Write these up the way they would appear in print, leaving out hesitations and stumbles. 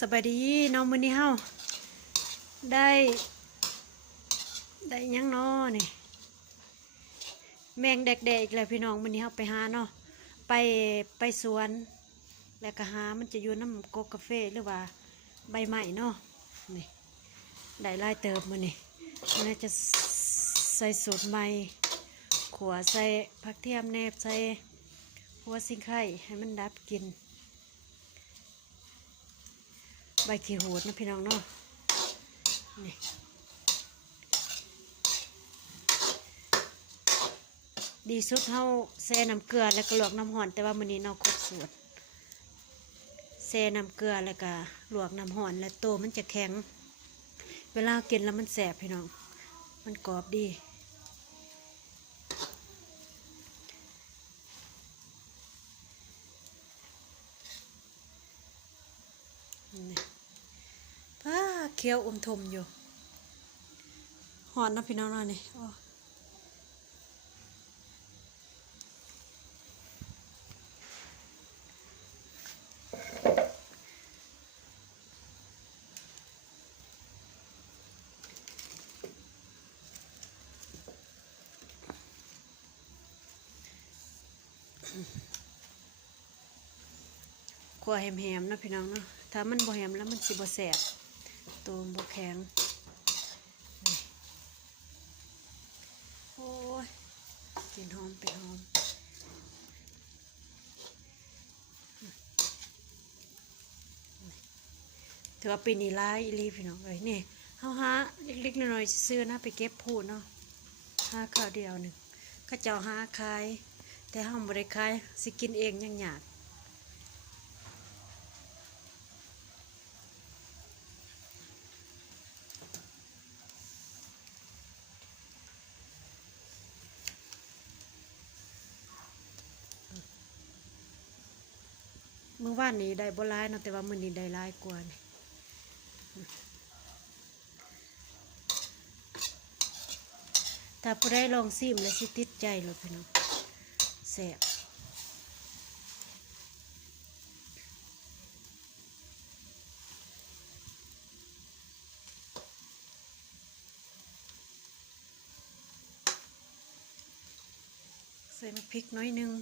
สบายดีน้องมื้อนี้เฮาได้หยังน้อนี่แมงแดกๆอีกแล้วพี่น้องมื้อนี้เฮาไปหาเนาะไปสวนแล้วก็หามันจะอยู่น้ำกกกาแฟหรือว่าใบไม้เนาะนี่ได้หลายเติบมื้อนี้มันจะใส่สูตรใหม่ขัวใส่ผักเทียมแนบใส่หัวสิงไข่ให้มันดับกลิ่นใบขี้หูดนะพี่น้องเนาะนี่ดีสุดเฮาแช่น้ำเกลือแล้วก็ลวกน้ำร้อนแต่ว่ามื้อนี้เราครบสูตรแช่น้ำเกลือแล้วก็ลวกน้ำร้อนแล้วโตมันจะแข็งเวลากินแล้วมันแสบพี่น้องมันกรอบดีนี่พ้าเคี้ยวอมทมอยู่หอนนะพี่น้องเนาะนี่ขัวแหมๆนะพี่น้องเนาะถ้ามันบ่แหมแล้วมันสิบ่แสบตัวมันบ่แข็งโอ้ยกลิ่นหอมเป็นหอมถือว่าปีนี้ร้ายอีหลีพี่น้องเลยนี่เฮาหาเล็กๆน้อยๆซื้อนะไปเก็บพูดเนาะหาข้าวเดียวหนึ่งข้าเจ้าหาขายแต่เฮาบ่ได้ขายสิกินเองยังยากเมื่อวานนี้ได้บ่หลายเนาะแต่ว่ามื้อนี้ได้หลายกว่านี่ถ้าผู้ใดลองซิมแล้วสิติดใจเลยพี่น้องแซ่บใส่น้ำพริกน้อยนึง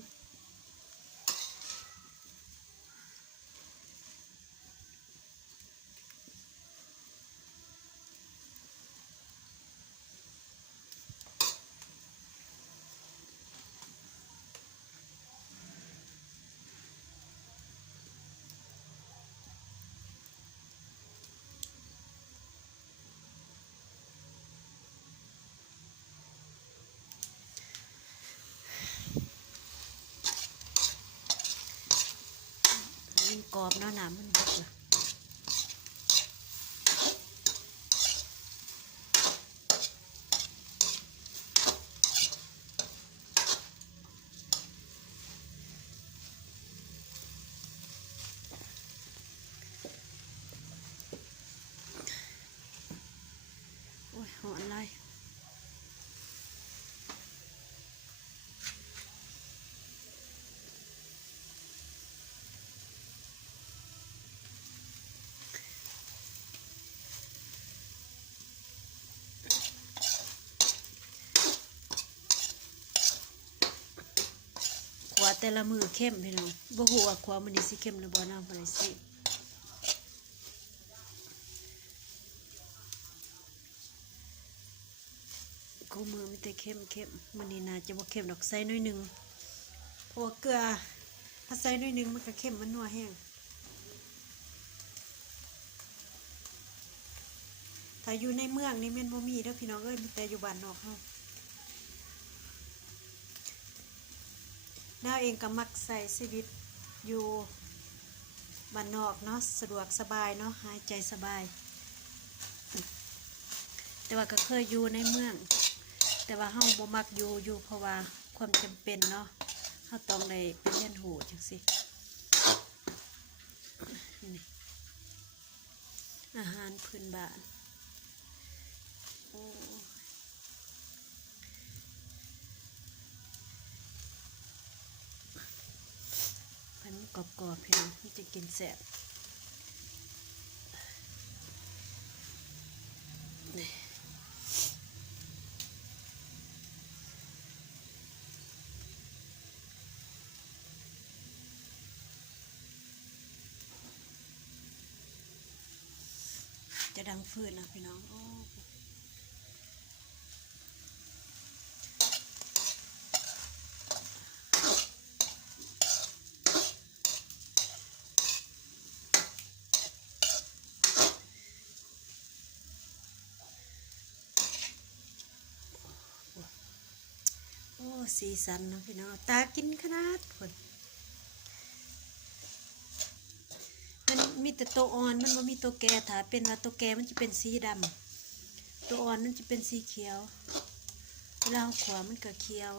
มันกรอบเนาะน้ำมันบดเลยโอ้ยหอนไรขวาแต่ละมือเข้มพี่น้องบ่ฮู้ว่าขวามันนี่สิเข้มหรือบ่น้ำบ่ได้สิกูมือมีแต่เข้มมันนี่น่าจะบ่เข้มดอกใส่น้อยหนึงเพราะว่าเกลือถ้าใส่น้อยหนึงมันก็เข้มมันนัวแห้งถ้าอยู่ในเมืองนี่แม่นบ่มีเด้อพี่น้องเอ้ยมีแต่อยู่บ้านนอกเฮาน้าเองก็มักใส่ชีวิตอยู่บ้านนอกเนาะสะดวกสบายเนาะหายใจสบายแต่ว่าก็เคยอยู่ในเมืองแต่ว่าเฮาบ่มักอยู่เพราะว่าความจำเป็นเนาะเฮาต้องได้ไปเรียนรู้จังซี่นี่อาหารพื้นบ้านโอ้มันกรอบๆพี่น้องมันจะกินแซ่บ นี่จะดังฟืนนะพี่น้องโอ้โอ้สีสันนะพี่น้องตากินขนาดคนมันมีแต่ตัวอ่อนมันบ่มีตัวแก่ถ้าเป็นว่าตัวแก่มันจะเป็นสีดำตัวอ่อนมันจะเป็นสีเขียวเวลาเราขวามันก็เขียว